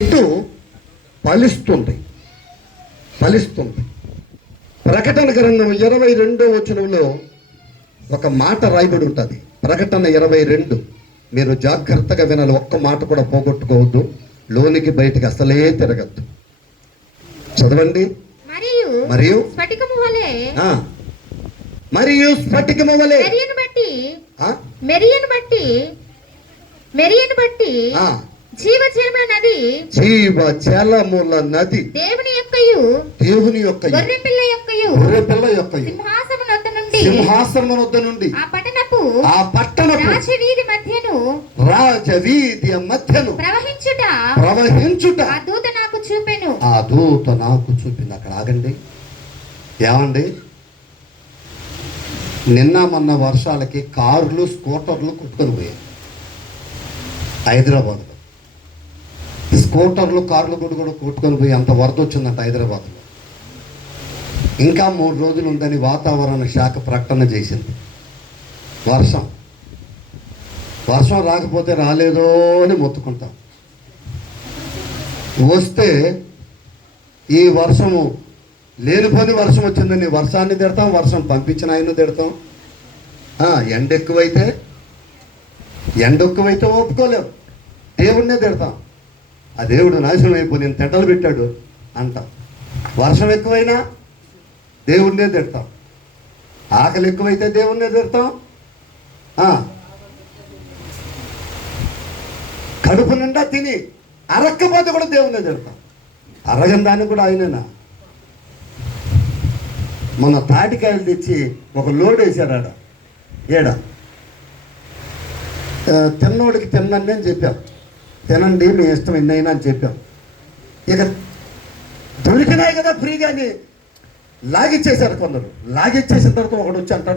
చెట్టు ఫలిస్తుంది. ప్రకటన గ్రంథం 22వ వచనంలో ఒక మాట రాయబడి ఉంటుంది. ప్రకటన 22 మీరు జాగ్రత్తగా వినాలి. ఒక్క మాట కూడా పోగొట్టుకోవద్దు. లోనికి బయటికి అసలే తిరగద్దు. చదవండి. మరియు స్ఫటికము వలె మెరియను బట్టి జీవజలముల నది దేవుని యొక్క గొర్రెపిల్ల యొక్క సింహాసనం వద్ద నుండి ఆ పట్టణపు రాజవీధి మధ్యను ప్రవహించుట ఆ దూత నాకు చూపింది. అక్కడ ఆగండి. ఏమండి, నిన్న మొన్న వర్షాలకి కార్లు స్కూటర్లు కుట్టుకొని పోయాయి. హైదరాబాద్లో స్కూటర్లు కార్లు కూడా కొట్టుకొని పోయి అంత వరద వచ్చిందంట హైదరాబాద్లో. ఇంకా 3 రోజులు ఉందని వాతావరణ శాఖ ప్రకటన చేసింది. వర్షం రాకపోతే రాలేదో అని మొత్తుకుంటాం. వస్తే ఈ వర్షము లేనిపోని వర్షం వచ్చిందని వర్షాన్ని తిడతాం, వర్షం పంపించిన ఆయన తిడతాం. ఎండ ఎక్కువైతే ఒప్పుకోలేం, దేవుడినే తిడతాం. ఆ దేవుడు నాశనం అయిపోయి నేను తెట్టలు పెట్టాడు అంటాం. వర్షం ఎక్కువైనా దేవుడినే తిడతాం. ఆకలి ఎక్కువైతే దేవుడినే తిడతాం. కడుపు నిండా తిని అరక్కపోతే కూడా దేవుడినే తిడతాం. అరగని దానికి కూడా ఆయనేనా? మొన్న తాటికాయలు తెచ్చి ఒక లోడ్ వేశాడు ఏడ. తిన్నోడికి తినండి అని చెప్పాం. తినండి మీ ఇష్టం ఎన్నైనా అని చెప్పాం. ఇక దొరికినాయి కదా ఫ్రీగా అని లాగిచ్చేశారు కొందరు. లాగిచ్చేసిన తర్వాత ఒకడు వచ్చి అంటాడు